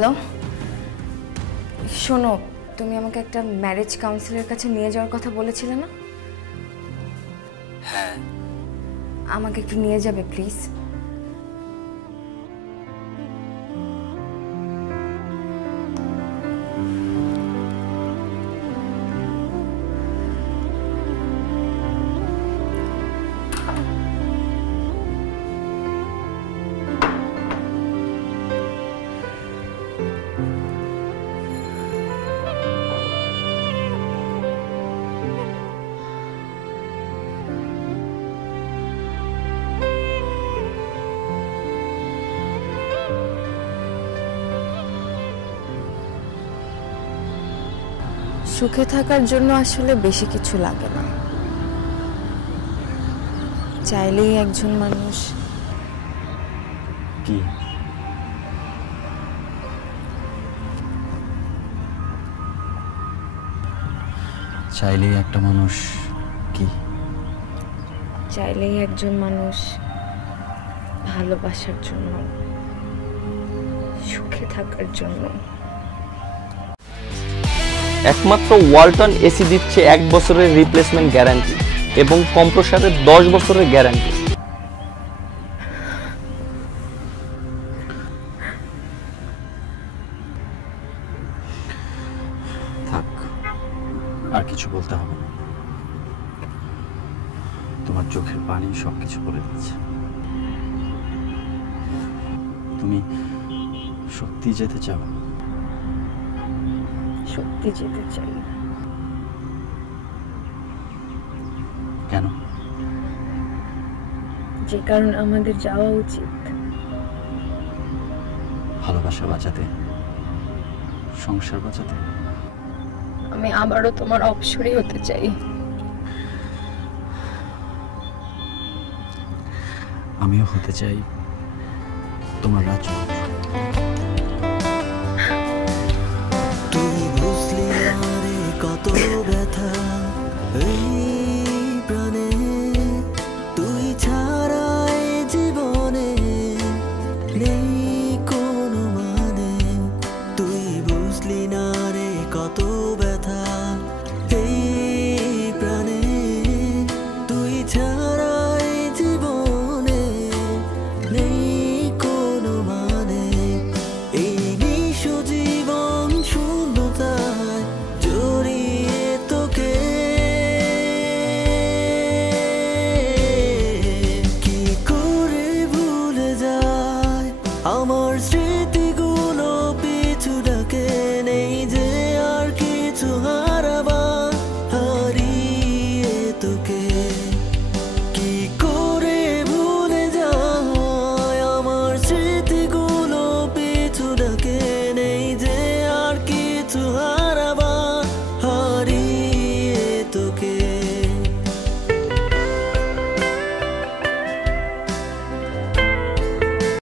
Hello, শোনো, তুমি আমাকে একটা ম্যারেজ কাউন্সিলের কাছে নিয়ে যাওয়ার কথা বলেছিলে না? হ্যাঁ, আমাকে একটু নিয়ে যাবে প্লিজ? সুখে থাকার জন্য আসলে বেশি কিছু লাগে না, চাইলেই একজন মানুষ কি চাইলেই একটা মানুষ কি চাইলেই একজন মানুষ ভালোবাসার জন্য, সুখে থাকার জন্য। একমাত্র ওয়ালটন এসি দিচ্ছে 1 বছরের রিপ্লেসমেন্ট গ্যারান্টি এবং কম্প্রেসরের 10 বছরের গ্যারান্টি। থাক, আর কিছু বলতে হবে না। তোমার চোখের পানি সবকিছু বলে দিচ্ছে। তুমি সত্যি যেতে চাও? সত্যি যেতে চাই। কেন? যে কারণে আমাদের যাওয়া উচিত। ভালোবাসা বাঁচাতে, সংসার বাঁচাতে। আমি আবারও তোমার অপসরী হতে চাই। আমিও হতে চাই তোমার রাজকুমার। তুই বুঝলি না রে কত ব্যথা এই প্রাণে, তুই ছাড়া এই জীবনে নেই কোনো মানে। তুই বুঝলি না রে কত ব্যথা এই প্রাণে, তুই ছাড়া এই জীবনে নেই কোনো মানে। এই নিঃস্ব জীবন শূন্যতায় জড়িয়ে তোকে কি করে ভুলে যায় আমার